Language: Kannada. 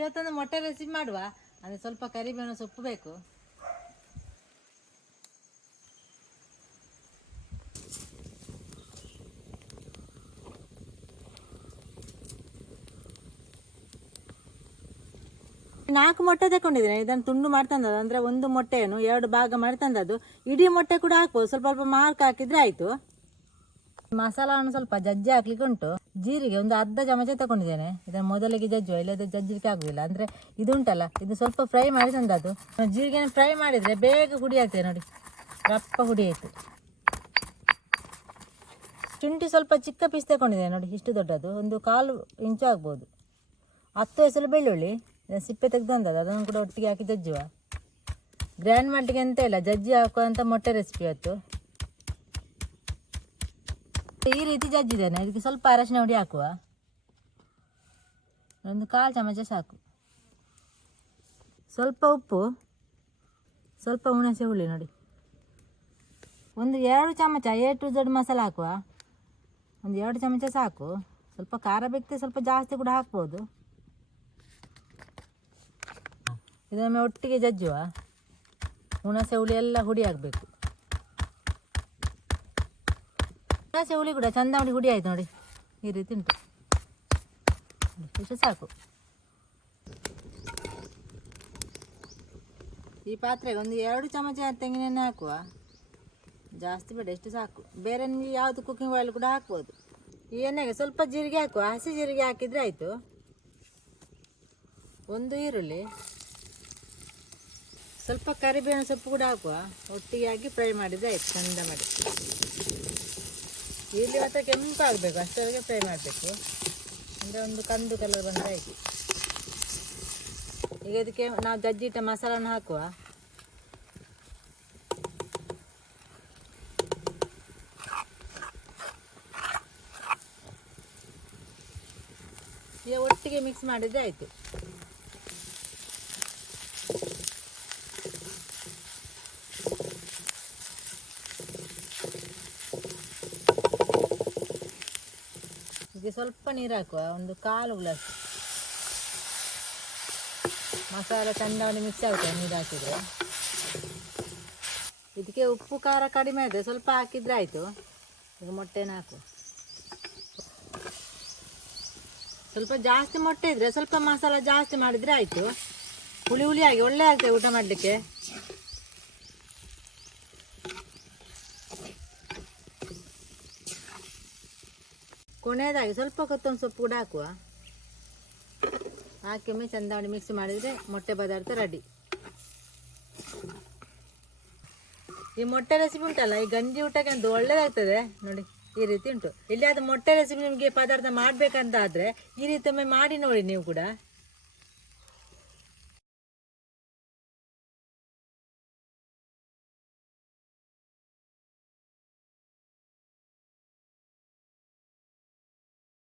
ಇವತ್ತೊಂದು ಮೊಟ್ಟೆ ರೆಸಿಪಿ ಮಾಡುವ. ಅಂದರೆ ಸ್ವಲ್ಪ ಕರಿಬೇವಿನ ಸೊಪ್ಪು ಬೇಕು. ನಾಲ್ಕು ಮೊಟ್ಟೆ ತಗೊಂಡಿದ್ದೇನೆ ಇದನ್ನು ತುಂಡು ಮಾಡಿ ತಂದದ್ದು ಅಂದರೆ ಒಂದು ಮೊಟ್ಟೆಯನ್ನು ಎರಡು ಭಾಗ ಮಾಡಿ ತಂದದ್ದು ಇಡೀ ಮೊಟ್ಟೆ ಕೂಡ ಹಾಕ್ಬೋದು. ಸ್ವಲ್ಪ ಸ್ವಲ್ಪ ಮಾರ್ಕ್ ಹಾಕಿದ್ರೆ ಆಯಿತು. ಮಸಾಲವನ್ನು ಸ್ವಲ್ಪ ಜಜ್ಜಿ ಹಾಕ್ಲಿಕ್ಕೆ ಉಂಟು ಜೀರಿಗೆ ಒಂದು ಅರ್ಧ ಚಮಚ ತಗೊಂಡಿದ್ದೇನೆ ಇದನ್ನು ಮೊದಲಿಗೆ ಜಜ್ಜುವ ಇಲ್ಲದ ಜಜ್ಜಲಿಕ್ಕೆ ಆಗುದಿಲ್ಲ. ಅಂದರೆ ಇದು ಉಂಟಲ್ಲ ಇದು ಸ್ವಲ್ಪ ಫ್ರೈ ಮಾಡಿ ತಂದದ್ದು. ಜೀರಿಗೆ ಫ್ರೈ ಮಾಡಿದ್ರೆ ಬೇಗ ಹುಡಿ ಆಗ್ತದೆ ನೋಡಿ. ರಪ್ಪ ಹುಡಿ ಆಯಿತು. ಶುಂಠಿ ಸ್ವಲ್ಪ ಚಿಕ್ಕ ಪೀಸ್ ತಗೊಂಡಿದ್ದೇನೆ ನೋಡಿ, ಇಷ್ಟು ದೊಡ್ಡದು. ಒಂದು ಕಾಲು ಇಂಚು ಆಗ್ಬೋದು. ಹತ್ತು ಹೆಸರು ಬೆಳ್ಳುಳ್ಳಿ. ಸಿಪ್ಪೆ ತೆಗೆದು ತಂದದ್ದು. ಅದನ್ನು ಕೂಡ ಒಟ್ಟಿಗೆ ಹಾಕಿ ಜಜ್ಜುವ. ಗ್ರ್ಯಾಂಡ್ ಮಾಡಲಿಕ್ಕೆ ಎಂತ ಇಲ್ಲ, ಜಜ್ಜಿ ಹಾಕುವಂಥ ಮೊಟ್ಟೆ ರೆಸಿಪಿ ಇವತ್ತು. ಈ ರೀತಿ ಜಜ್ಜಿದ್ದೇನೆ ಇದಕ್ಕೆ ಸ್ವಲ್ಪ ಅರಶಿನ ಹುಡಿ ಹಾಕುವ. ಒಂದು ಕಾಲು ಚಮಚ ಸಾಕು. ಸ್ವಲ್ಪ ಉಪ್ಪು, ಸ್ವಲ್ಪ ಹುಣಸೆ ಹುಳಿ ನೋಡಿ. ಒಂದು ಎರಡು ಚಮಚ ಎ ಟು ಜಡ್ ಮಸಾಲ ಹಾಕುವ. ಒಂದು ಎರಡು ಚಮಚ ಸಾಕು. ಸ್ವಲ್ಪ ಖಾರ ಬೇಕಿದ್ರೆ ಸ್ವಲ್ಪ ಜಾಸ್ತಿ ಕೂಡ ಹಾಕ್ಬೋದು. ಇದನ್ನು ಒಟ್ಟಿಗೆ ಜಜ್ಜುವ. ಹುಣಸೆ ಹುಳಿ ಎಲ್ಲ ಹುಡಿ ಆಗಬೇಕು. ಹುಣಸೆ ಹುಳಿ ಕೂಡ, ಚಂದ ಹುಡಿ ಹುಡಿ ಆಯ್ತು ನೋಡಿ. ಈ ರೀತಿ ಉಂಟು. ಇಷ್ಟು ಸಾಕು. ಈ ಪಾತ್ರೆಗೆ ಒಂದು ಎರಡು ಚಮಚ ತೆಂಗಿನೆಣ್ಣೆ ಹಾಕುವ. ಜಾಸ್ತಿ ಬೇಡ, ಎಷ್ಟು ಸಾಕು. ಬೇರೆ ನಿಮಗೆ ಯಾವುದು ಕುಕ್ಕಿಂಗ್ ಆಯಿಲ್ ಕೂಡ ಹಾಕ್ಬೋದು. ಈ ಎಣ್ಣೆಗೆ ಸ್ವಲ್ಪ ಜೀರಿಗೆ ಹಾಕುವ. ಹಸಿ ಜೀರಿಗೆ ಹಾಕಿದರೆ ಆಯಿತು. ಒಂದು ಈರುಳ್ಳಿ. ಸ್ವಲ್ಪ ಕರಿಬೇವಿನ ಸೊಪ್ಪು ಕೂಡ ಹಾಕುವ. ಒಟ್ಟಿಗೆ ಹಾಕಿ ಫ್ರೈ ಮಾಡಿದರೆ ಆಯಿತು, ಚಂದ ಮಾಡಿ. ಈರುಳ್ಳಿ ಮತ್ತೆ ಕೆಂಪು ಆಗಬೇಕು ಅಷ್ಟರವರೆಗೆ ಫ್ರೈ ಮಾಡಬೇಕು. ಅಂದರೆ ಒಂದು ಕಂದು ಕಲರ್ ಬಂದ ಆಯಿತು. ಈಗ ಇದಕ್ಕೆ ನಾವು ಜಜ್ಜಿಟ್ಟ ಮಸಾಲನ್ನು ಹಾಕುವ. ಈಗ ಒಟ್ಟಿಗೆ ಮಿಕ್ಸ್ ಮಾಡಿದ್ರೆ ಆಯಿತು. ಇದಕ್ಕೆ ಸ್ವಲ್ಪ ನೀರು ಹಾಕುವ, ಒಂದು ಕಾಲು ಗ್ಲಾಸ್. ಚಂದ ಅವಳಿ ಮಿಕ್ಸ್ ಆಗುತ್ತೆ ನೀರು ಹಾಕಿದರೆ. ಇದಕ್ಕೆ ಉಪ್ಪು, ಖಾರ ಕಡಿಮೆ ಇದೆ ಸ್ವಲ್ಪ ಹಾಕಿದರೆ ಆಯಿತು. ಈಗ ಮೊಟ್ಟೆನ ಹಾಕು. ಸ್ವಲ್ಪ ಜಾಸ್ತಿ ಮೊಟ್ಟೆ ಇದ್ರೆ ಸ್ವಲ್ಪ ಮಸಾಲ ಜಾಸ್ತಿ ಮಾಡಿದರೆ ಆಯಿತು. ಹುಳಿ ಹುಳಿಯಾಗಿ, ಒಳ್ಳೆ ಆಗ್ತದೆ ಊಟ ಮಾಡಲಿಕ್ಕೆ. ಕೊನೆಯದಾಗಿ ಸ್ವಲ್ಪ ಕೊತ್ತಂಬರಿ ಸೊಪ್ಪು ಕೂಡ ಹಾಕುವ. ಹಾಕಿ ಒಮ್ಮೆ ಮಾಡಿ ಮಿಕ್ಸ್ ಮಾಡಿದರೆ ಮೊಟ್ಟೆ ಪದಾರ್ಥ ರೆಡಿ ಈ ಮೊಟ್ಟೆ ರೆಸಿಪಿ ಉಂಟಲ್ಲ, ಈ ಗಂಜಿ ಊಟಕ್ಕೆ ಅಂತ ಒಳ್ಳೇದಾಗ್ತದೆ? ನೋಡಿ, ಈ ರೀತಿ ಉಂಟು. ಇಲ್ಲಿ ಅದು ಮೊಟ್ಟೆ ರೆಸಿಪಿ ನಿಮಗೆ ಪದಾರ್ಥ ಮಾಡಬೇಕಂತ ಆದರೆ ಈ ರೀತಿ ಒಮ್ಮೆ ಮಾಡಿ ನೋಡಿ ನೀವು ಕೂಡ.